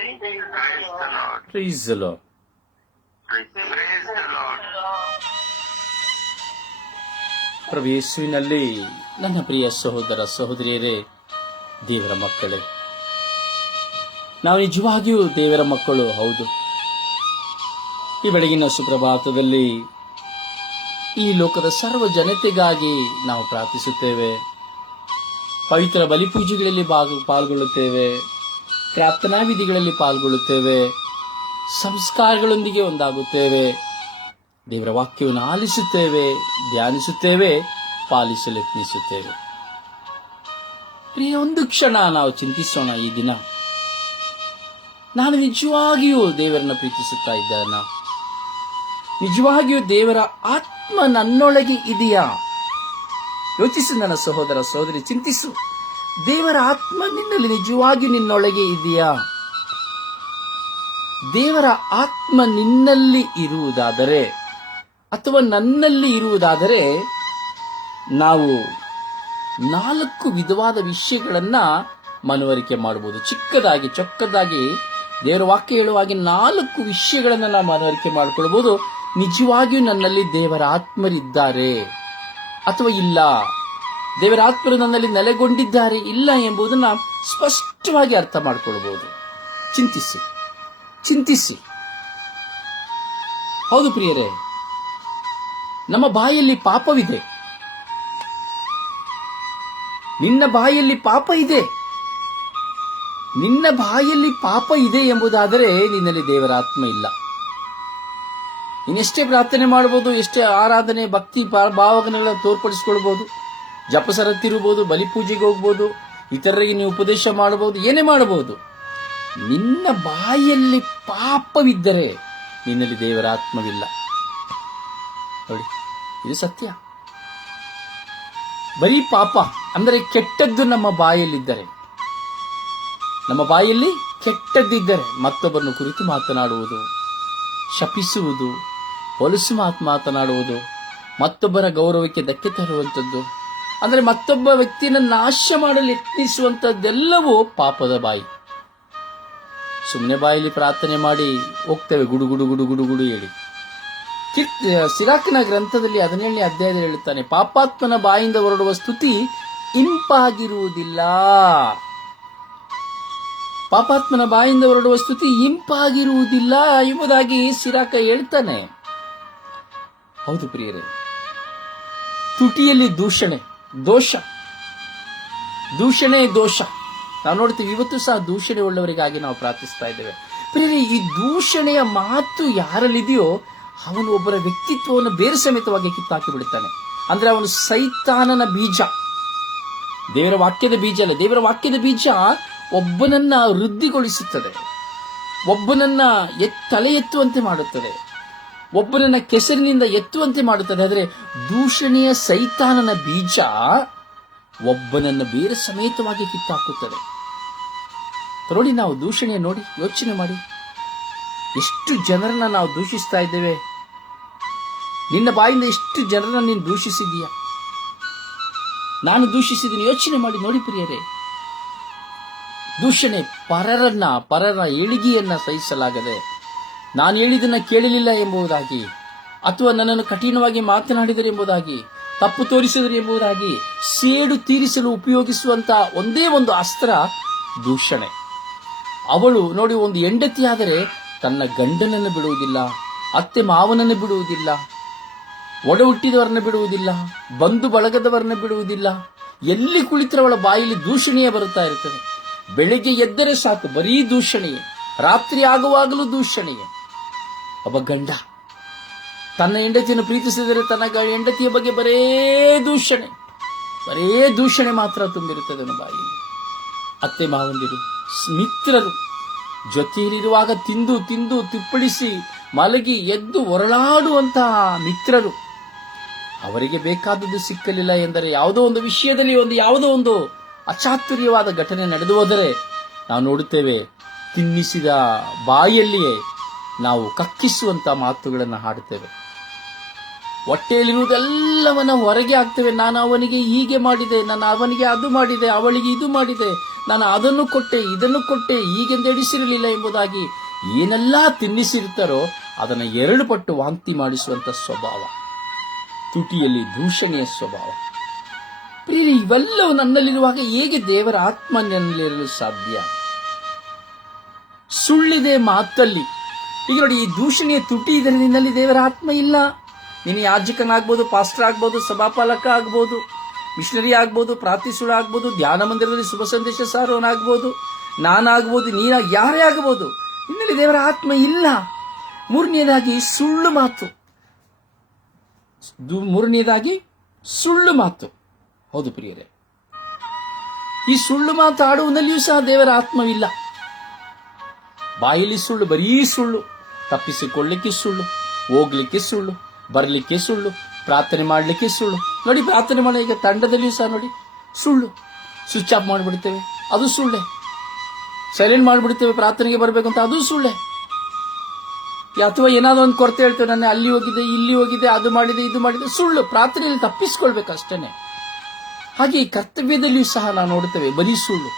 Praise the Lord. Praise the ನನ್ನ ಪ್ರಿಯ ಸಹೋದರ ಸಹೋದರಿಯರೇ, ದೇವರ ಮಕ್ಕಳೇ. ನಾವು ನಿಜವಾಗಿಯೂ ದೇವರ ಮಕ್ಕಳು, ಹೌದು. ಈ ಬೆಳಗಿನ ಸುಪ್ರಭಾತದಲ್ಲಿ ಈ ಲೋಕದ ಸರ್ವ ಜನತೆಗಾಗಿ ನಾವು ಪ್ರಾರ್ಥಿಸುತ್ತೇವೆ. ಪವಿತ್ರ ಬಲಿಪೂಜೆಗಳಲ್ಲಿ ಭಾಗ ಪಾಲ್ಗೊಳ್ಳುತ್ತೇವೆ. ಪ್ರಾರ್ಥನಾ ವಿಧಿಗಳಲ್ಲಿ ಪಾಲ್ಗೊಳ್ಳುತ್ತೇವೆ. ಸಂಸ್ಕಾರಗಳೊಂದಿಗೆ ಒಂದಾಗುತ್ತೇವೆ. ದೇವರ ವಾಕ್ಯವನ್ನು ಆಲಿಸುತ್ತೇವೆ, ಧ್ಯಾನಿಸುತ್ತೇವೆ, ಪಾಲಿಸಲು ಯತ್ನಿಸುತ್ತೇವೆ. ಒಂದು ಕ್ಷಣ ನಾವು ಚಿಂತಿಸೋಣ ಈ ದಿನ. ನಾನು ನಿಜವಾಗಿಯೂ ದೇವರನ್ನು ಪ್ರೀತಿಸುತ್ತಾ ಇದ್ದಾನ ನಿಜವಾಗಿಯೂ ದೇವರ ಆತ್ಮ ನನ್ನೊಳಗೆ ಇದೆಯಾ? ಯೋಚಿಸು ನನ್ನ ಸಹೋದರ ಸಹೋದರಿ, ಚಿಂತಿಸು. ದೇವರ ಆತ್ಮ ನಿನ್ನಲ್ಲಿ ನಿಜವಾಗಿಯೂ ನಿನ್ನೊಳಗೆ ಇದೆಯಾ? ದೇವರ ಆತ್ಮ ನಿನ್ನಲ್ಲಿ ಇರುವುದಾದರೆ ಅಥವಾ ನನ್ನಲ್ಲಿ ಇರುವುದಾದರೆ ನಾವು ನಾಲ್ಕು ವಿಧವಾದ ವಿಷಯಗಳನ್ನ ಮನವರಿಕೆ ಮಾಡಬಹುದು. ಚಿಕ್ಕದಾಗಿ, ಚೊಕ್ಕದಾಗಿ, ದೇವರ ವಾಕ್ಯ ಹೇಳುವಾಗೆ ನಾಲ್ಕು ವಿಷಯಗಳನ್ನ ನಾವು ಮನವರಿಕೆ ಮಾಡಿಕೊಳ್ಬಹುದು ನಿಜವಾಗಿಯೂ ನನ್ನಲ್ಲಿ ದೇವರ ಆತ್ಮರಿದ್ದಾರೆ ಅಥವಾ ಇಲ್ಲ? ದೇವರ ಆತ್ಮರು ನನ್ನಲ್ಲಿ ನೆಲೆಗೊಂಡಿದ್ದಾರೆ ಇಲ್ಲ ಎಂಬುದನ್ನು ಸ್ಪಷ್ಟವಾಗಿ ಅರ್ಥ ಮಾಡಿಕೊಳ್ಬಹುದು ಚಿಂತಿಸಿ. ಚಿಂತಿಸಿ. ಹೌದು ಪ್ರಿಯರೇ. ನಮ್ಮ ಬಾಯಲ್ಲಿ ಪಾಪವಿದೆ. ನಿನ್ನ ಬಾಯಲ್ಲಿ ಪಾಪ ಇದೆ. ನಿನ್ನ ಬಾಯಲ್ಲಿ ಪಾಪ ಇದೆ ಎಂಬುದಾದರೆ ನಿನ್ನಲ್ಲಿ ದೇವರ ಆತ್ಮ ಇಲ್ಲ. ನೀನೆಷ್ಟೇ ಪ್ರಾರ್ಥನೆ ಮಾಡಬಹುದು ಎಷ್ಟೇ ಆರಾಧನೆ, ಭಕ್ತಿ ಭಾ- ಭಾವನೆಗಳನ್ನು ತೋರ್ಪಡಿಸಿಕೊಳ್ಬಹುದು ಜಪಸರತ್ತಿರಬಹುದು ಬಲಿಪೂಜೆಗೆ ಹೋಗ್ಬೋದು, ಇತರರಿಗೆ ನೀವು ಉಪದೇಶ ಮಾಡಬಹುದು, ಏನೇ ಮಾಡಬಹುದು. ನಿನ್ನ ಬಾಯಲ್ಲಿ ಪಾಪವಿದ್ದರೆ ನಿನ್ನಲ್ಲಿ ದೇವರ ಆತ್ಮವಿಲ್ಲ. ನೋಡಿ, ಇದು ಸತ್ಯ. ಬರೀ ಪಾಪ ಅಂದರೆ ಕೆಟ್ಟದ್ದು ನಮ್ಮ ಬಾಯಲ್ಲಿದ್ದರೆ. ನಮ್ಮ ಬಾಯಲ್ಲಿ ಕೆಟ್ಟದ್ದಿದ್ದರೆ ಮತ್ತೊಬ್ಬರನ್ನು ಕುರಿತು ಮಾತನಾಡುವುದು, ಶಪಿಸುವುದು, ಹೊಲಸು ಮಾತು ಮಾತನಾಡುವುದು, ಮತ್ತೊಬ್ಬರ ಗೌರವಕ್ಕೆ ಧಕ್ಕೆ ತರುವಂಥದ್ದು. ಅಂದರೆ ಮತ್ತೊಬ್ಬ ವ್ಯಕ್ತಿಯನ್ನು ನಾಶ ಮಾಡಲು ಯತ್ನಿಸುವಂಥದ್ದೆಲ್ಲವೂ ಪಾಪದ ಬಾಯಿ. ಸುಮ್ಮನೆ ಬಾಯಲ್ಲಿ ಪ್ರಾರ್ಥನೆ ಮಾಡಿ ಹೋಗ್ತೇವೆ, ಗುಡು ಗುಡು ಗುಡು ಗುಡು ಗುಡು ಹೇಳಿ. ಸಿರಾಕಿನ ಗ್ರಂಥದಲ್ಲಿ ಹದಿನೇಳನೇ ಅಧ್ಯಾಯದಲ್ಲಿ ಹೇಳುತ್ತಾನೆ, ಪಾಪಾತ್ಮನ ಬಾಯಿಂದ ಹೊರಡುವ ಸ್ತುತಿ ಇಂಪಾಗಿರುವುದಿಲ್ಲ. ಪಾಪಾತ್ಮನ ಬಾಯಿಂದ ಹೊರಡುವ ಸ್ತುತಿ ಇಂಪಾಗಿರುವುದಿಲ್ಲ ಎಂಬುದಾಗಿ ಸಿರಾಕ ಹೇಳ್ತಾನೆ. ಹೌದು ಪ್ರಿಯರೇ, ತುಟಿಯಲ್ಲಿ ದೂಷಣೆ. ದೋಷ. ದೂಷಣೆ ದೋಷ. ನಾವು ನೋಡ್ತೀವಿ, ಇವತ್ತು ಸಹ ದೂಷಣೆ ಉಳ್ಳವರಿಗಾಗಿ ನಾವು ಪ್ರಾರ್ಥಿಸ್ತಾ ಇದ್ದೇವೆ. ಪ್ರೇರಿ ಈ ದೂಷಣೆಯ ಮಾತು ಯಾರಲ್ಲಿದೆಯೋ ಅವನು ಒಬ್ಬರ ವ್ಯಕ್ತಿತ್ವವನ್ನು ಬೇರೆ ಸಮೇತವಾಗಿ ಕಿತ್ತಾಕಿ ಬಿಡುತ್ತಾನೆ. ಅಂದ್ರೆ ಅವನು ಸೈತಾನನ ಬೀಜ. ದೇವರ ವಾಕ್ಯದ ಬೀಜ ಅಲ್ಲ, ದೇವರ ವಾಕ್ಯದ ಬೀಜ ಒಬ್ಬನನ್ನ ವೃದ್ಧಿಗೊಳಿಸುತ್ತದೆ. ಒಬ್ಬನನ್ನ ಎತ್ ತಲೆ ಎತ್ತುವಂತೆ ಮಾಡುತ್ತದೆ. ಒಬ್ಬನನ್ನ ಕೆಸರಿನಿಂದ ಎತ್ತುವಂತೆ ಮಾಡುತ್ತದೆ. ಆದರೆ ದೂಷಣೆಯ ಸೈತಾನನ ಬೀಜ ಒಬ್ಬನನ್ನು ಬೇರೆ ಸಮೇತವಾಗಿ ಕಿತ್ತಾಕುತ್ತದೆ. ನೋಡಿ ನಾವು ದೂಷಣೆ ನೋಡಿ, ಯೋಚನೆ ಮಾಡಿ. ಎಷ್ಟು ಜನರನ್ನ ನಾವು ದೂಷಿಸ್ತಾ ಇದ್ದೇವೆ? ನಿನ್ನ ಬಾಯಿಂದ ಎಷ್ಟು ಜನರನ್ನ ನೀನು ದೂಷಿಸಿದೀಯ ನಾನು ದೂಷಿಸಿದ್ದೀನಿ. ಯೋಚನೆ ಮಾಡಿ, ನೋಡಿ ಪ್ರಿಯರೇ. ದೂಷಣೆ ಪರರನ್ನ, ಪರರ ಏಳಿಗೆಯನ್ನ ಸಹಿಸಲಾಗದೆ ನಾನು ಹೇಳಿದ್ದನ್ನು ಕೇಳಲಿಲ್ಲ ಎಂಬುದಾಗಿ, ಅಥವಾ ನನ್ನನ್ನು ಕಠಿಣವಾಗಿ ಮಾತನಾಡಿದರೆ ಎಂಬುದಾಗಿ, ತಪ್ಪು ತೋರಿಸಿದರೆ ಎಂಬುದಾಗಿ, ಸೇಡು ತೀರಿಸಲು ಉಪಯೋಗಿಸುವಂತಹ ಒಂದೇ ಒಂದು ಅಸ್ತ್ರ ದೂಷಣೆ ಅವಳು ನೋಡಿ ಒಂದು ಹೆಂಡತಿಯಾದರೆ ತನ್ನ ಗಂಡನನ್ನು ಬಿಡುವುದಿಲ್ಲ, ಅತ್ತೆ ಮಾವನನ್ನು ಬಿಡುವುದಿಲ್ಲ, ಒಡ ಹುಟ್ಟಿದವರನ್ನ ಬಿಡುವುದಿಲ್ಲ, ಬಂಧು ಬಳಗದವರನ್ನ ಬಿಡುವುದಿಲ್ಲ, ಎಲ್ಲಿ ಕುಳಿತರವಳ ಬಾಯಲ್ಲಿ ದೂಷಣೆಯೇ ಬರುತ್ತಾ ಇರ್ತದೆ ಬೆಳಿಗ್ಗೆ ಎದ್ದರೆ ಸಾಕು, ಬರೀ ದೂಷಣೆಯೇ, ರಾತ್ರಿ ಆಗುವಾಗಲೂ ದೂಷಣೆಯೇ. ಒಬ್ಬ ಗಂಡ. ತನ್ನ ಹೆಂಡತಿಯನ್ನು ಪ್ರೀತಿಸಿದರೆ ತನ್ನ ಹೆಂಡತಿಯ ಬಗ್ಗೆ ಬರೇ ದೂಷಣೆ ಬರೇ ದೂಷಣೆ ಮಾತ್ರ ತುಂಬಿರುತ್ತದೆ ಬಾಯಿ. ಅತ್ತೆ ಮಾವಂದಿರು ಮಿತ್ರರು ಜೊತೆಯಲ್ಲಿರುವಾಗ ತಿಂದು ತಿಂದು, ತಿಪ್ಪಳಿಸಿ, ಮಲಗಿ, ಎದ್ದು ಹೊರಳಾಡುವಂತಹ ಮಿತ್ರರು. ಅವರಿಗೆ ಬೇಕಾದದ್ದು ಸಿಕ್ಕಲಿಲ್ಲ ಎಂದರೆ ಯಾವುದೋ ಒಂದು ವಿಷಯದಲ್ಲಿ ಒಂದು ಯಾವುದೋ ಒಂದು ಅಚಾತುರ್ಯವಾದ ಘಟನೆ ನಡೆದು ಹೋದರೆ ನಾವು ನೋಡುತ್ತೇವೆ, ತಿನ್ನಿಸಿದ ಬಾಯಲ್ಲಿಯೇ ನಾವು ಕಕ್ಕಿಸುವಂಥ ಮಾತುಗಳನ್ನು ಹಾಡುತ್ತೇವೆ. ಹೊಟ್ಟೆಯಲ್ಲಿರುವುದೆಲ್ಲವನ್ನ ಹೊರಗೆ ಹಾಕ್ತೇವೆ. ನಾನು ಅವನಿಗೆ ಹೀಗೆ ಮಾಡಿದೆ, ನಾನು ಅವನಿಗೆ ಅದು ಮಾಡಿದೆ, ಅವಳಿಗೆ ಇದು ಮಾಡಿದೆ, ನಾನು ಅದನ್ನು ಕೊಟ್ಟೆ, ಇದನ್ನು ಕೊಟ್ಟೆ ಹೀಗೆಂದೆಡಿಸಿರಲಿಲ್ಲ ಎಂಬುದಾಗಿ ಏನೆಲ್ಲ ತಿನ್ನಿಸಿರ್ತಾರೋ ಅದನ್ನು ಎರಡು ಪಟ್ಟು ವಾಂತಿ ಮಾಡಿಸುವಂತ ಸ್ವಭಾವ. ತುಟಿಯಲ್ಲಿ ದೂಷಣೆಯ ಸ್ವಭಾವ. ಪ್ರಿಯರಿ, ಇವೆಲ್ಲವೂ ನನ್ನಲ್ಲಿರುವಾಗ ಹೇಗೆ ದೇವರ ಆತ್ಮ ನನ್ನಲ್ಲಿರಲು ಸಾಧ್ಯ? ಸುಳ್ಳಿದೆ ಮಾತಲ್ಲಿ. ಈಗ ನೋಡಿ, ಈ ದೂಷಣೆಯ ತುಟಿ ಇದ್ರೆ ನಿನ್ನಲ್ಲಿ ದೇವರ ಆತ್ಮ ಇಲ್ಲ. ನೀನು ಯಾಜಕನಾಗ್ಬೋದು, ಪಾಸ್ಟರ್ ಆಗ್ಬೋದು, ಸಭಾಪಾಲಕ ಆಗ್ಬೋದು, ಮಿಷನರಿ ಆಗ್ಬೋದು, ಪ್ರಾರ್ಥಿಸುಳ ಆಗ್ಬೋದು, ಧ್ಯಾನ ಮಂದಿರದಲ್ಲಿ ಶುಭ ಸಂದೇಶ ಸಾರುವನಾಗ್ಬೋದು ನಾನಾಗ್ಬೋದು ನೀನ ಯಾರೇ ಆಗ್ಬೋದು, ನಿನ್ನಲ್ಲಿ ದೇವರ ಆತ್ಮ ಇಲ್ಲ. ಮೂರನೇದಾಗಿ ಸುಳ್ಳು ಮಾತು. ಮೂರನೇದಾಗಿ ಸುಳ್ಳು ಮಾತು. ಹೌದು ಪ್ರಿಯರೇ. ಈ ಸುಳ್ಳು ಮಾತು ಆಡುವುದಲ್ಲಿಯೂ ಸಹ ದೇವರ ಆತ್ಮವಿಲ್ಲ. ಬಾಯಲ್ಲಿ ಸುಳ್ಳು, ಬರೀ ಸುಳ್ಳು. ತಪ್ಪಿಸಿಕೊಳ್ಳಿಕ್ಕೆ ಸುಳ್ಳು, ಹೋಗ್ಲಿಕ್ಕೆ ಸುಳ್ಳು, ಬರಲಿಕ್ಕೆ ಸುಳ್ಳು, ಪ್ರಾರ್ಥನೆ ಮಾಡಲಿಕ್ಕೆ ಸುಳ್ಳು. ನೋಡಿ, ಪ್ರಾರ್ಥನೆ ಮಾಡೋ ಈಗ ತಂಡದಲ್ಲಿಯೂ ಸಹ ನೋಡಿ, ಸುಳ್ಳು. ಸ್ವಿಚ್ ಆಫ್ ಮಾಡಿಬಿಡ್ತೇವೆ, ಅದು ಸುಳ್ಳೆ. ಸೈಲೆಂಟ್ ಮಾಡಿಬಿಡ್ತೇವೆ, ಪ್ರಾರ್ಥನೆಗೆ ಬರಬೇಕು ಅಂತ ಅದು ಸುಳ್ಳೆ. ಅಥವಾ ಏನಾದರೂ ಒಂದು ಕೊರತೆ ಹೇಳ್ತೇವೆ ನಾನು ಅಲ್ಲಿ ಹೋಗಿದೆ, ಇಲ್ಲಿ ಹೋಗಿದೆ, ಅದು ಮಾಡಿದೆ, ಇದು ಮಾಡಿದೆ, ಸುಳ್ಳು. ಪ್ರಾರ್ಥನೆಯಲ್ಲಿ ತಪ್ಪಿಸ್ಕೊಳ್ಬೇಕಷ್ಟೇ ಹಾಗೆ ಈ ಕರ್ತವ್ಯದಲ್ಲಿಯೂ ಸಹ ನಾವು ನೋಡ್ತೇವೆ, ಬರೀ ಸುಳ್ಳು.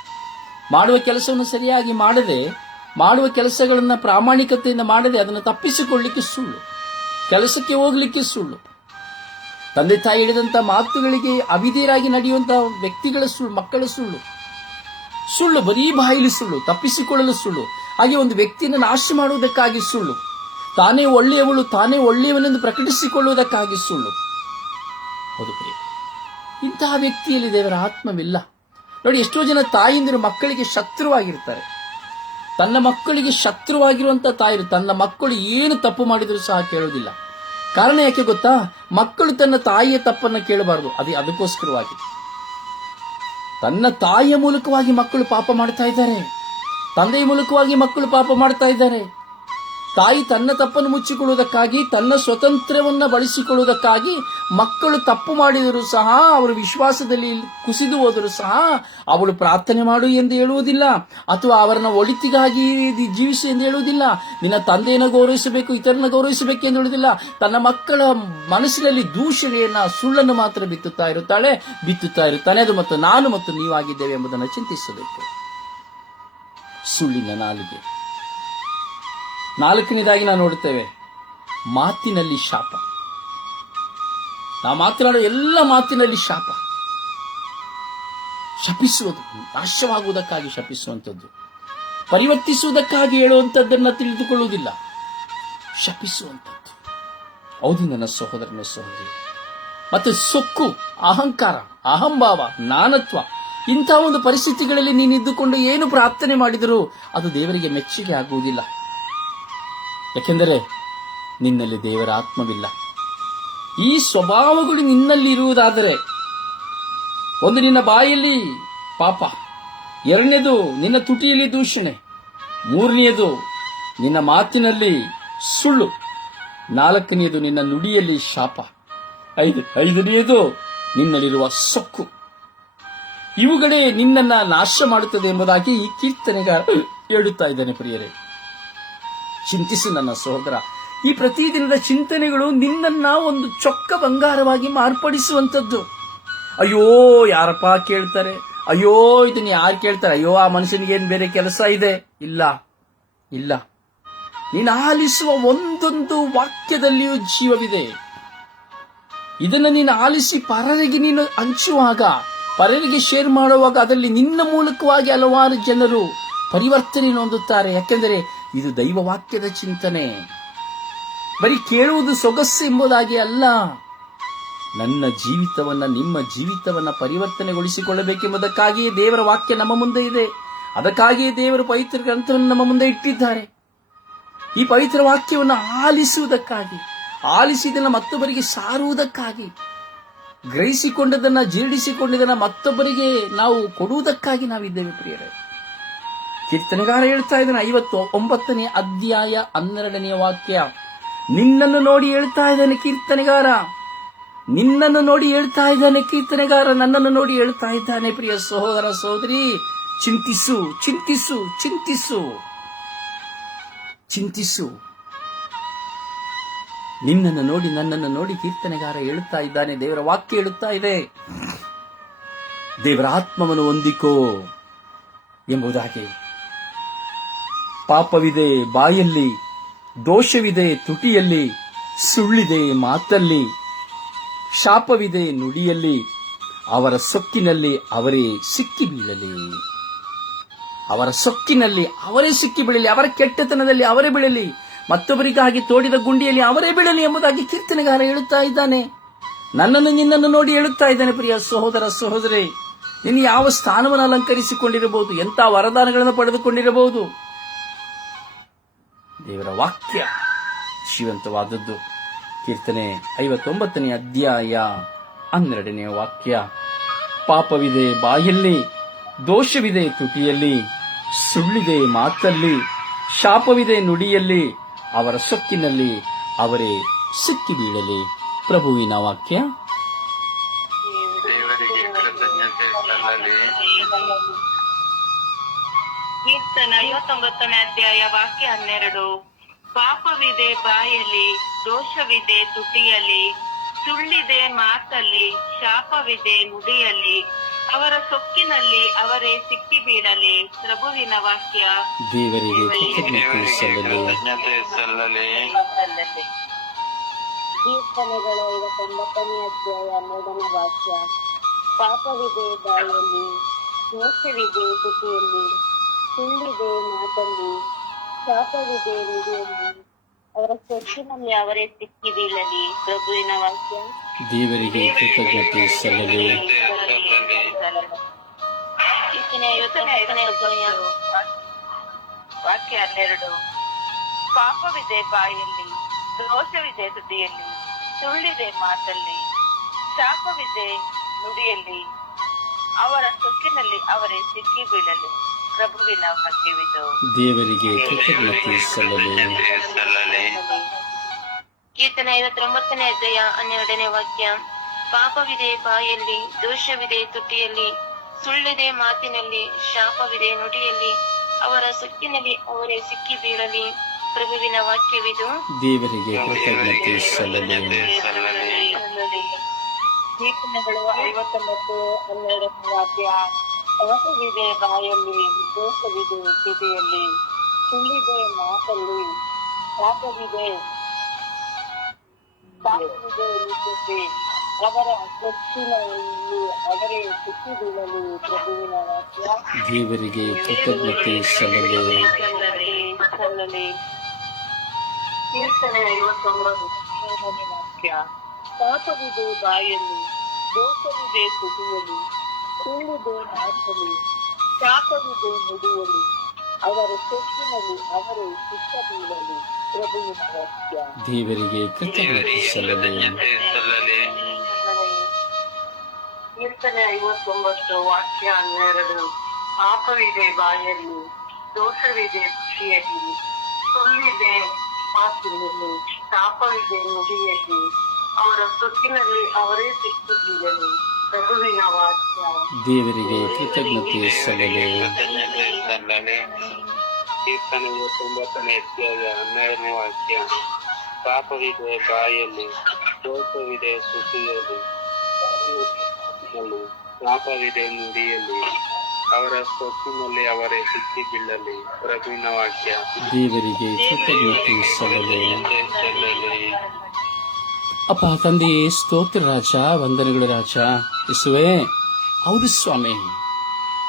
ಮಾಡುವ ಕೆಲಸವನ್ನು ಸರಿಯಾಗಿ ಮಾಡದೆ ಮಾಡುವ ಕೆಲಸಗಳನ್ನು ಪ್ರಾಮಾಣಿಕತೆಯಿಂದ ಮಾಡದೆ ಅದನ್ನು ತಪ್ಪಿಸಿಕೊಳ್ಳಿಕ್ಕೆ ಸುಳ್ಳು. ಕೆಲಸಕ್ಕೆ ಹೋಗಲಿಕ್ಕೆ ಸುಳ್ಳು. ತಂದೆ ತಾಯಿ ಹೇಳಿದಂತ ಮಾತುಗಳಿಗೆ ಅವಿದೀರಾಗಿ ನಡೆಯುವಂಥ ವ್ಯಕ್ತಿಗಳ ಸುಳ್ಳು, ಮಕ್ಕಳ ಸುಳ್ಳು. ಸುಳ್ಳು ಬರೀ ಬಾಯಿಲು ಸುಳ್ಳು, ತಪ್ಪಿಸಿಕೊಳ್ಳಲು ಸುಳ್ಳು. ಹಾಗೆ ಒಂದು ವ್ಯಕ್ತಿಯನ್ನು ನಾಶ ಮಾಡುವುದಕ್ಕಾಗಿ ಸುಳ್ಳು. ತಾನೇ ಒಳ್ಳೆಯವಳು, ತಾನೇ ಒಳ್ಳೆಯವನೆಂದು ಪ್ರಕಟಿಸಿಕೊಳ್ಳುವುದಕ್ಕಾಗಿ ಸುಳ್ಳು. ಹೌದು ಇಂತಹ ವ್ಯಕ್ತಿಯಲ್ಲಿ ದೇವರ ಆತ್ಮವಿಲ್ಲ. ನೋಡಿ, ಎಷ್ಟೋ ಜನ ತಾಯಿಂದರು ಮಕ್ಕಳಿಗೆ ಶತ್ರುವಾಗಿರ್ತಾರೆ. ತನ್ನ ಮಕ್ಕಳಿಗೆ ಶತ್ರುವಾಗಿರುವಂತ ತಾಯಿ, ತನ್ನ ಮಕ್ಕಳು ಏನು ತಪ್ಪು ಮಾಡಿದರೂ ಸಹ ಕೇಳೋದಿಲ್ಲ ಕಾರಣ ಯಾಕೆ ಗೊತ್ತಾ? ಮಕ್ಕಳು ತನ್ನ ತಾಯಿಯ ತಪ್ಪನ್ನು ಕೇಳಬಾರದು. ಅದೇ ಅದಕ್ಕೋಸ್ಕರವಾಗಿ. ತನ್ನ ತಾಯಿಯ ಮೂಲಕವಾಗಿ ಮಕ್ಕಳು ಪಾಪ ಮಾಡ್ತಾ ಇದ್ದಾರೆ. ತಂದೆಯ ಮೂಲಕವಾಗಿ ಮಕ್ಕಳು ಪಾಪ ಮಾಡ್ತಾ ಇದ್ದಾರೆ. ತಾಯಿ ತನ್ನ ತಪ್ಪನ್ನು ಮುಚ್ಚಿಕೊಳ್ಳುವುದಕ್ಕಾಗಿ, ತನ್ನ ಸ್ವತಂತ್ರವನ್ನ ಬಳಸಿಕೊಳ್ಳುವುದಕ್ಕಾಗಿ ಮಕ್ಕಳು ತಪ್ಪು ಮಾಡಿದರೂ ಸಹ, ಅವರು ವಿಶ್ವಾಸದಲ್ಲಿ ಕುಸಿದು ಹೋದರೂ ಸಹ ಅವಳು ಪ್ರಾರ್ಥನೆ ಮಾಡು ಎಂದು ಹೇಳುವುದಿಲ್ಲ. ಅಥವಾ ಅವರನ್ನ ಒಳಿತಿಗಾಗಿ ಜೀವಿಸಿ ಎಂದು ಹೇಳುವುದಿಲ್ಲ. ನಿನ್ನ ತಂದೆಯನ್ನು ಗೌರವಿಸಬೇಕು ಇತರನ್ನ ಗೌರವಿಸಬೇಕು ಎಂದು ಹೇಳುವುದಿಲ್ಲ. ತನ್ನ ಮಕ್ಕಳ ಮನಸ್ಸಿನಲ್ಲಿ ದೂಷಣೆಯನ್ನ, ಸುಳ್ಳನ್ನು ಮಾತ್ರ ಬಿತ್ತುತ್ತಾ ಇರುತ್ತಾಳೆ, ಬಿತ್ತುತ್ತಾ ಇರುತ್ತಾನೆ. ಅದು ಮತ್ತು ನಾನು ಮತ್ತು ನೀವಾಗಿದ್ದೇವೆ ಎಂಬುದನ್ನು ಚಿಂತಿಸಬೇಕು. ಸುಳ್ಳಿನ ನಾಲಿಗೆ. ನಾಲ್ಕನೇದಾಗಿ ನಾವು ನೋಡುತ್ತೇವೆ, ಮಾತಿನಲ್ಲಿ ಶಾಪ. ನಾವು ಮಾತನಾಡೋ ಎಲ್ಲ ಮಾತಿನಲ್ಲಿ ಶಾಪ. ಶಪಿಸುವುದು, ನಾಶವಾಗುವುದಕ್ಕಾಗಿ ಶಪಿಸುವಂಥದ್ದು. ಪರಿವರ್ತಿಸುವುದಕ್ಕಾಗಿ ಹೇಳುವಂಥದ್ದನ್ನ ತಿಳಿದುಕೊಳ್ಳುವುದಿಲ್ಲ. ಶಪಿಸುವಂಥದ್ದು. ಹೌದು ನನ್ನ ಸಹೋದರನ ಸಹೋದರಿ. ಮತ್ತೆ ಸೊಕ್ಕು, ಅಹಂಕಾರ, ಅಹಂಭಾವ ನಾನತ್ವ ಇಂತಹ ಒಂದು ಪರಿಸ್ಥಿತಿಗಳಲ್ಲಿ ನೀನಿದ್ದುಕೊಂಡು ಏನು ಪ್ರಾರ್ಥನೆ ಮಾಡಿದರೂ ಅದು ದೇವರಿಗೆ ಮೆಚ್ಚುಗೆ ಆಗುವುದಿಲ್ಲ. ಯಾಕೆಂದರೆ ನಿನ್ನಲ್ಲಿ ದೇವರ ಆತ್ಮವಿಲ್ಲ. ಈ ಸ್ವಭಾವಗಳು ನಿನ್ನಲ್ಲಿ ಇರುವುದಾದರೆ ಒಂದು ನಿನ್ನ ಬಾಯಲ್ಲಿ ಪಾಪ, ಎರಡನೇದು ನಿನ್ನ ತುಟಿಯಲ್ಲಿ ದೂಷಣೆ, ಮೂರನೆಯದು ನಿನ್ನ ಮಾತಿನಲ್ಲಿ ಸುಳ್ಳು, ನಾಲ್ಕನೆಯದು ನಿನ್ನ ನುಡಿಯಲ್ಲಿ ಶಾಪ, ಐದು, ಐದನೆಯದು ನಿನ್ನಲ್ಲಿರುವ ಸೊಕ್ಕು. ಇವುಗಳೇ ನಿನ್ನನ್ನ ನಾಶ ಮಾಡುತ್ತದೆ ಎಂಬುದಾಗಿ ಈ ಕೀರ್ತನೆಗಾರ ಹೇಳುತ್ತಾ ಇದ್ದಾನೆ ಪ್ರಿಯರೇ. ಚಿಂತಿಸು ನನ್ನ ಸಹೋದರ ಈ ಪ್ರತಿದಿನದ ಚಿಂತನೆಗಳು ನಿನ್ನನ್ನ ಒಂದು ಚೊಕ್ಕ ಬಂಗಾರವಾಗಿ ಮಾರ್ಪಡಿಸುವಂಥದ್ದು. ಅಯ್ಯೋ, ಯಾರಪ್ಪ ಕೇಳ್ತಾರೆ? ಅಯ್ಯೋ, ಇದನ್ನ ಯಾರು ಕೇಳ್ತಾರೆ? ಅಯ್ಯೋ, ಆ ಮನುಷ್ಯನಿಗೆ ಏನ್ ಬೇರೆ ಕೆಲಸ ಇದೆ? ಇಲ್ಲ. ಇಲ್ಲ. ನೀನು ಆಲಿಸುವ ಒಂದೊಂದು ವಾಕ್ಯದಲ್ಲಿಯೂ ಜೀವವಿದೆ. ಇದನ್ನು ನೀನು ಆಲಿಸಿ ಪರರಿಗೆ ನೀನು ಹಂಚುವಾಗ, ಪರರಿಗೆ ಶೇರ್ ಮಾಡುವಾಗ, ಅದರಲ್ಲಿ ನಿನ್ನ ಮೂಲಕವಾಗಿ ಹಲವಾರು ಜನರು ಪರಿವರ್ತನೆ ಹೊಂದುತ್ತಾರೆ ಯಾಕೆಂದರೆ ಇದು ದೈವ ವಾಕ್ಯದ ಚಿಂತನೆ. ಬರೀ ಕೇಳುವುದು ಸೊಗಸ್ಸು ಎಂಬುದಾಗಿ ಅಲ್ಲ. ನನ್ನ ಜೀವಿತವನ್ನ, ನಿಮ್ಮ ಜೀವಿತವನ್ನ ಪರಿವರ್ತನೆಗೊಳಿಸಿಕೊಳ್ಳಬೇಕೆಂಬುದಕ್ಕಾಗಿಯೇ ದೇವರ ವಾಕ್ಯ ನಮ್ಮ ಮುಂದೆ ಇದೆ. ಅದಕ್ಕಾಗಿಯೇ ದೇವರು ಪವಿತ್ರ ಗ್ರಂಥವನ್ನು ನಮ್ಮ ಮುಂದೆ ಇಟ್ಟಿದ್ದಾರೆ. ಈ ಪವಿತ್ರ ವಾಕ್ಯವನ್ನು ಆಲಿಸುವುದಕ್ಕಾಗಿ, ಆಲಿಸಿದನ್ನ ಮತ್ತೊಬ್ಬರಿಗೆ ಸಾರುವುದಕ್ಕಾಗಿ, ಗ್ರಹಿಸಿಕೊಂಡದನ್ನು ಜೀರ್ಣಿಸಿಕೊಂಡಿದ್ದನ್ನು ಮತ್ತೊಬ್ಬರಿಗೆ ನಾವು ಕೊಡುವುದಕ್ಕಾಗಿ ನಾವಿದ್ದೇವೆ ಪ್ರಿಯರೇ. ಕೀರ್ತನೆಗಾರ ಹೇಳ್ತಾ ಇದ್ದಾನೆ. ಐವತ್ತು ಒಂಬತ್ತನೇ ಅಧ್ಯಾಯ ಹನ್ನೆರಡನೆಯ ವಾಕ್ಯ. ನಿನ್ನನ್ನು ನೋಡಿ ಹೇಳ್ತಾ ಇದ್ದಾನೆ ಕೀರ್ತನೆಗಾರ. ನಿನ್ನನ್ನು ನೋಡಿ ಹೇಳ್ತಾ ಇದ್ದಾನೆ ಕೀರ್ತನೆಗಾರ. ನನ್ನನ್ನು ನೋಡಿ ಹೇಳ್ತಾ ಇದ್ದಾನೆ ಪ್ರಿಯ ಸಹೋದರ ಸಹೋದರಿ. ಚಿಂತಿಸು ಚಿಂತಿಸು ಚಿಂತಿಸು. ಚಿಂತಿಸು. ನಿನ್ನನ್ನು ನೋಡಿ, ನನ್ನನ್ನು ನೋಡಿ ಕೀರ್ತನೆಗಾರ ಹೇಳುತ್ತಾ ಇದ್ದಾನೆ. ದೇವರ ವಾಕ್ಯ ಹೇಳುತ್ತಾ ಇದೆ. ದೇವರ ಆತ್ಮವನ್ನು ಹೊಂದಿಕೋ ಎಂಬುದಾಗಿ. ಪಾಪವಿದೆ ಬಾಯಲ್ಲಿ, ದೋಷವಿದೆ ತುಟಿಯಲ್ಲಿ, ಸುಳ್ಳಿದೆ ಮಾತಲ್ಲಿ, ಶಾಪವಿದೆ ನುಡಿಯಲ್ಲಿ, ಅವರ ಸೊಕ್ಕಿನಲ್ಲಿ ಅವರೇ ಸಿಕ್ಕಿ ಬೀಳಲಿ. ಅವರ ಸೊಕ್ಕಿನಲ್ಲಿ ಅವರೇ ಸಿಕ್ಕಿ ಬೀಳಲಿ, ಅವರ ಕೆಟ್ಟತನದಲ್ಲಿ ಅವರೇ ಬೀಳಲಿ, ಮತ್ತೊಬ್ಬರಿಗಾಗಿ ತೋಡಿದ ಗುಂಡಿಯಲ್ಲಿ ಅವರೇ ಬೀಳಲಿ ಎಂಬುದಾಗಿ ಕೀರ್ತನೆಗಾರ ಹೇಳುತ್ತಾ ಇದ್ದಾನೆ. ನನ್ನನ್ನು ನಿನ್ನನ್ನು ನೋಡಿ ಹೇಳುತ್ತಾ ಇದ್ದಾನೆ ಪ್ರಿಯ ಸಹೋದರ ಸಹೋದರಿ. ನೀನು ಯಾವ ಸ್ಥಾನವನ್ನು ಅಲಂಕರಿಸಿಕೊಂಡಿರಬಹುದು, ಎಂಥ ವರದಾನಗಳನ್ನು ಪಡೆದುಕೊಂಡಿರಬಹುದು? ದೇವರ ವಾಕ್ಯ ಜೀವಂತವಾದದ್ದು ಕೀರ್ತನೆ ಐವತ್ತೊಂಬತ್ತನೇ ಅಧ್ಯಾಯ ಹನ್ನೆರಡನೇ ವಾಕ್ಯ. ಪಾಪವಿದೆ ಬಾಯಲ್ಲಿ, ದೋಷವಿದೆ ತುಟಿಯಲ್ಲಿ, ಸುಳ್ಳಿದೆ ಮಾತಲ್ಲಿ, ಶಾಪವಿದೆ ನುಡಿಯಲ್ಲಿ, ಅವರ ಸೊಕ್ಕಿನಲ್ಲಿ ಅವರೇ ಸಿಕ್ಕಿ ಬೀಳಲಿ. ಪ್ರಭುವಿನ ವಾಕ್ಯ. ಐವತ್ತೊಂಬತ್ತನೇ ಅಧ್ಯಾಯ ವಾಕ್ಯ ಹನ್ನೆರಡು. ಪಾಪವಿದೆ ಬಾಯಲ್ಲಿ ದೋಷವಿದೆ ತುಟಿಯಲ್ಲಿ ಸುಳ್ಳಿದೆ ಮಾತಲ್ಲಿ ಶಾಪವಿದೆ ನುಡಿಯಲ್ಲಿ. ಅವರ ಸೊಕ್ಕಿನಲ್ಲಿ ಅವರೇ ಸಿಕ್ಕಿ ಬೀಳಲಿ ಪ್ರಭುವಿನ ವಾಕ್ಯ. ದೇವರಿಗೆ ಕೃತಜ್ಞತೆ ಸಲ್ಲಲಿ. ಕೀರ್ತನೆಗಳ ಐವತ್ತೊಂಬತ್ತನೇ ಅಧ್ಯಾಯ ಮೂರನೇ ವಾಕ್ಯ. ಪಾಪವಿದೆ ಬಾಯಲ್ಲಿ ದೋಷವಿದೆ ತುಟಿಯಲ್ಲಿ ಸುಳ್ಳಿದೆ ಮಾತಲ್ಲಿ ಶಾಪವಿದೆ ನುಡಿಯಲ್ಲಿ ಅವರ ಸೊಕ್ಕಿನಲ್ಲಿ ಅವರೇ ಸಿಕ್ಕಿ ಬೀಳಲಿ ಪ್ರಭುವಿನ ವಾಕ್ಯ. ದೇವರಿಗೆ ಕೃತಜ್ಞತೆ ಸಲ್ಲಲಿ. ವಾಕ್ಯ ಹನ್ನೆರಡು. ಪಾಪವಿದೆ ಬಾಯಲ್ಲಿ ದೋಷವಿದೆ ಸುದ್ದಿಯಲ್ಲಿ ಸುಳ್ಳಿದೆ ಮಾತಲ್ಲಿ ಶಾಪವಿದೆ ನುಡಿಯಲ್ಲಿ. ಅವರ ಸೊಕ್ಕಿನಲ್ಲಿ ಅವರೇ ಸಿಕ್ಕಿ ಬೀಳಲಿ ಪ್ರಭುವಿನ ವಾಕ್ಯವಿದು ದೇವರಿಗೆ ಕೃತಜ್ಞತೆ ಸಲ್ಲಲಿ. ಕೀರ್ತನ ಐವತ್ತೊಂಬತ್ತನೇ ಅಧ್ಯಾಯ ಹನ್ನೆರಡನೇ ವಾಕ್ಯ. ಪಾಪವಿದೆ ಬಾಯಲ್ಲಿ ದೋಷವಿದೆ ತುಟಿಯಲ್ಲಿ ಸುಳ್ಳಿದೆ ಮಾತಿನಲ್ಲಿ ಶಾಪವಿದೆ ನುಡಿಯಲ್ಲಿ ಅವರ ಸುತ್ತಿನಲ್ಲಿ ಅವರೇ ಸಿಕ್ಕಿ ಬೀಳಲಿ. ಪ್ರಭುವಿನ ವಾಕ್ಯವಿದು. ದೇವರಿಗೆ ಕೃತಜ್ಞತೆ ಸಲ್ಲಲಿ. ಕೀರ್ತನೆಗಳು ಐವತ್ತೊಂಬತ್ತು ಹನ್ನೆರಡನೇ ವಾಕ್ಯ ಪಾಪವಿದೆ ಬಾಯಲ್ಲಿ ದೋಷವಿದೆ ಕಿವಿಯಲ್ಲಿ ಸುಳ್ಳಿದೆ ಮಾತಲ್ಲಿ ಶಾಪವಿದೆ. ನಿತ್ಯತೆ ಅವರ ಕೊಚ್ಚಿನಲ್ಲಿ ಅವರೇ ಸಿಕ್ಕಿ ಬೀಳಲು ಪ್ರಭುವಿನ ವಾಕ್ಯ. ದೇವರಿಗೆ ಕೃತಜ್ಞತೆ ಸಲ್ಲಲಿ. ಸಲ್ಲಲಿ. ಕೀರ್ತನೆ ಐವತ್ತೊಂಬತ್ತು ವಾಕ್ಯ. ಪಾಪವಿದೆ ಬಾಯಲ್ಲಿ ದೋಷವಿದೆ ತುಟಿಯಲ್ಲಿ ಸುಳ್ಳಿದೆ ಮಾತಲ್ಲಿ ಶಾಪವಿದೆ ನುಡಿಯಲ್ಲಿ ಅವರ ಸೊಕ್ಕಿನಲ್ಲಿ ಅವರೇ ಸಿಕ್ಕ ಬೀಳಲಿ ಪ್ರಭುವಿನ ವಾಕ್ಯ. ದೇವರಿಗೆ ಕೃತಜ್ಞತೆ ಕೀರ್ತನೆ ಐವತ್ತೊಂಬತ್ತು ವಾಕ್ಯ ಹನ್ನೆರಡು. ಪಾಪವಿದೆ ಬಾಯಲ್ಲಿ ದೋಷವಿದೆ ಖುಷಿಯಲ್ಲಿ ಸುಳ್ಳಿದೆ ಮಾತಿನಲ್ಲಿ ಶಾಪವಿದೆ ನುಡಿಯಲ್ಲಿ. ಅವರ ಸೊಕ್ಕಿನಲ್ಲಿ ಅವರೇ ಸಿಕ್ಕು ಬೀಳಲಿ ದೇವರಿಗೆ ಕೃತಜ್ಞತೆ ಸಲ್ಲಲಿ ಕೀರ್ತನೆ ತೊಂಬತ್ತನೇ ಅಧ್ಯಾಯ ಹನ್ನೆರಡನೇ ವಾಕ್ಯ. ಪಾಪವಿದೆ ಬಾಯಲ್ಲಿ ದೋಷವಿದೆ ಸುತ್ತಿಯಲ್ಲಿ ಪಾಪವಿದೆ ನುಡಿಯಲ್ಲಿ. ಅವರ ಸೊಕ್ಕಿನಲ್ಲಿ ಅವರೇ ಸಿಕ್ಕಿ ಬೀಳಲಿ. ಪ್ರಭುವಿನ ವಾಕ್ಯ. ದೇವರಿಗೆ ಕೃತಜ್ಞತೆ ಸಲ್ಲಲಿ ಅಪ್ಪ ತಂದೆಯೇ ಸ್ತೋತ್ರ ರಾಜ ವಂದನೆಗಳು ರಾಜ. ಯೇಸುವೆ, ಹೌದು ಸ್ವಾಮಿ.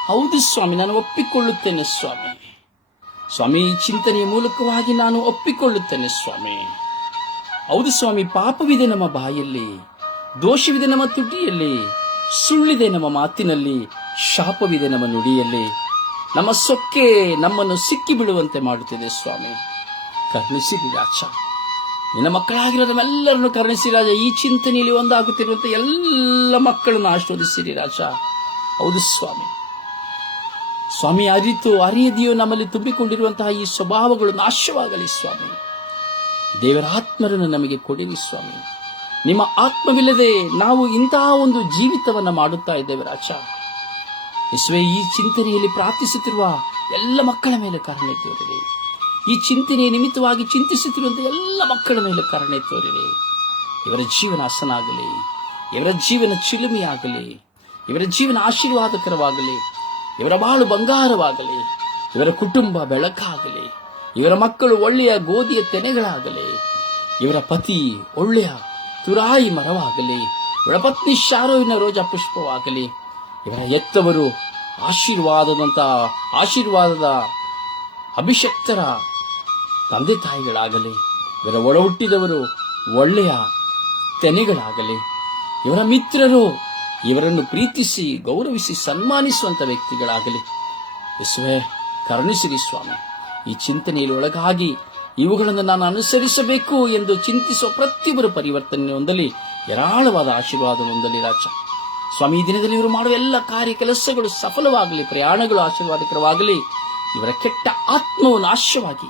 ಹೌದು ಸ್ವಾಮಿ, ನಾನು ಒಪ್ಪಿಕೊಳ್ಳುತ್ತೇನೆ ಸ್ವಾಮಿ. ಸ್ವಾಮಿ, ಈ ಚಿಂತನೆಯ ಮೂಲಕವಾಗಿ ನಾನು ಒಪ್ಪಿಕೊಳ್ಳುತ್ತೇನೆ ಸ್ವಾಮಿ. ಹೌದು ಸ್ವಾಮಿ, ಪಾಪವಿದೆ ನಮ್ಮ ಬಾಯಲ್ಲಿ, ದೋಷವಿದೆ ನಮ್ಮ ತುಟಿಯಲ್ಲಿ, ಸುಳ್ಳಿದೆ ನಮ್ಮ ಮಾತಿನಲ್ಲಿ, ಶಾಪವಿದೆ ನಮ್ಮ ನುಡಿಯಲ್ಲಿ. ನಮ್ಮ ಸೊಕ್ಕೆ ನಮ್ಮನ್ನು ಸಿಕ್ಕಿಬಿಡುವಂತೆ ಮಾಡುತ್ತಿದೆ ಸ್ವಾಮಿ. ಕರುಣಿಸಿ ರಾಜ. ನಿನ್ನ ಮಕ್ಕಳಾಗಿರೋದು ಎಲ್ಲರನ್ನು ಕರುಣಿಸಿ ರಾಜ, ಈ ಚಿಂತನೆಯಲ್ಲಿ ಒಂದಾಗುತ್ತಿರುವಂತ ಎಲ್ಲ ಮಕ್ಕಳನ್ನು ಆಶೀರ್ವದಿಸಿರಿ ರಾಜ. ಹೌದು ಸ್ವಾಮಿ. ಸ್ವಾಮಿ, ಅರಿತು, ಅರಿಯದೆಯೋ ನಮ್ಮಲ್ಲಿ ತುಂಬಿಕೊಂಡಿರುವಂತಹ ಈ ಸ್ವಭಾವಗಳು ನಾಶವಾಗಲಿ ಸ್ವಾಮಿ. ದೇವರ ಆತ್ಮರನ್ನು ನಮಗೆ ಕೊಡಿರಿ ಸ್ವಾಮಿ. ನಿಮ್ಮ ಆತ್ಮವಿಲ್ಲದೆ ನಾವು ಇಂತಹ ಒಂದು ಜೀವಿತವನ್ನು ಮಾಡುತ್ತಾ ಇದ್ದೇವೆ ರಾಜ. ಈ ಚಿಂತನೆಯಲ್ಲಿ ಪ್ರಾರ್ಥಿಸುತ್ತಿರುವ ಎಲ್ಲ ಮಕ್ಕಳ ಮೇಲೆ ಕಾರಣ ತೋರಿರಿ. ಈ ಚಿಂತನೆಯ ನಿಮಿತ್ತವಾಗಿ ಚಿಂತಿಸುತ್ತಿರುವಂಥ ಎಲ್ಲ ಮಕ್ಕಳ ಮೇಲೆ ಕರುಣೆ ತೋರಿರಿ. ಇವರ ಜೀವನ ಹಸನಾಗಲಿ, ಇವರ ಜೀವನ ಚಿಲುಮೆಯಾಗಲಿ, ಇವರ ಜೀವನ ಆಶೀರ್ವಾದಕರವಾಗಲಿ, ಇವರ ಬಾಳು ಬಂಗಾರವಾಗಲಿ, ಇವರ ಕುಟುಂಬ ಬೆಳಕಾಗಲಿ, ಇವರ ಮಕ್ಕಳು ಒಳ್ಳೆಯ ಗೋಧಿಯ ತೆನೆಗಳಾಗಲಿ, ಇವರ ಪತಿ ಒಳ್ಳೆಯ ತುರಾಯಿ ಮರವಾಗಲಿ, ಇವರ ಪತ್ನಿ ಶಾರೋವಿನ ರೋಜಾ ಪುಷ್ಪವಾಗಲಿ, ಇವರ ಎತ್ತವರು ಆಶೀರ್ವಾದದಂತಹ ಆಶೀರ್ವಾದದ ಅಭಿಷಕ್ತರ ತಂದೆ ತಾಯಿಗಳಾಗಲಿ ಇವರ ಒಳ ಹುಟ್ಟಿದವರು ಒಳ್ಳೆಯ ತೆನೆಗಳಾಗಲಿ, ಇವರ ಮಿತ್ರರು ಇವರನ್ನು ಪ್ರೀತಿಸಿ, ಗೌರವಿಸಿ, ಸನ್ಮಾನಿಸುವಂತ ವ್ಯಕ್ತಿಗಳಾಗಲಿ. ಯೇಸುವೆ, ಕರುಣಿಸಿರಿ ಸ್ವಾಮಿ. ಈ ಚಿಂತನೆಯಲ್ಲಿ ಒಳಗಾಗಿ ಇವುಗಳನ್ನು ನಾನು ಅನುಸರಿಸಬೇಕು ಎಂದು ಚಿಂತಿಸುವ ಪ್ರತಿಯೊಬ್ಬರ ಪರಿವರ್ತನೆ ಹೊಂದಲಿ ಹೇರಾಳವಾದ ಆಶೀರ್ವಾದ ಹೊಂದಲಿ ರಾಜ. ಸ್ವಾಮಿ, ಈ ದಿನದಲ್ಲಿ ಇವರು ಮಾಡುವ ಎಲ್ಲ ಕಾರ್ಯ ಕೆಲಸಗಳು ಸಫಲವಾಗಲಿ, ಪ್ರಯಾಣಗಳು ಆಶೀರ್ವಾದಕರವಾಗಲಿ, ಇವರ ಕೆಟ್ಟ ಆತ್ಮವು ನಾಶವಾಗಿ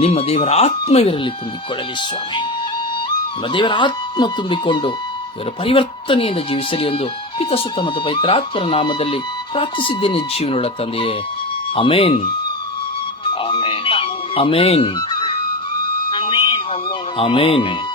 ನಿಮ್ಮ ದೇವರ ಆತ್ಮ ಇವರಲ್ಲಿ ತುಂಬಿಕೊಳ್ಳಲಿ ಸ್ವಾಮಿ. ನಿಮ್ಮ ದೇವರ ಆತ್ಮ ತುಂಬಿಕೊಂಡು ಇವರ ಪರಿವರ್ತನೆಯಿಂದ ಜೀವಿಸಲಿ ಎಂದು ಪಿತಸುತ್ತ ಮತ್ತು ಪವಿತ್ರಾತ್ಮರ ನಾಮದಲ್ಲಿ ಪ್ರಾರ್ಥಿಸಿದ್ದೇನೆ ಜೀವನವುಳ್ಳ ತಂದೆಯೇ. ಅಮೇನ್. ಅಮೇನ್. ಅಮೇನ್.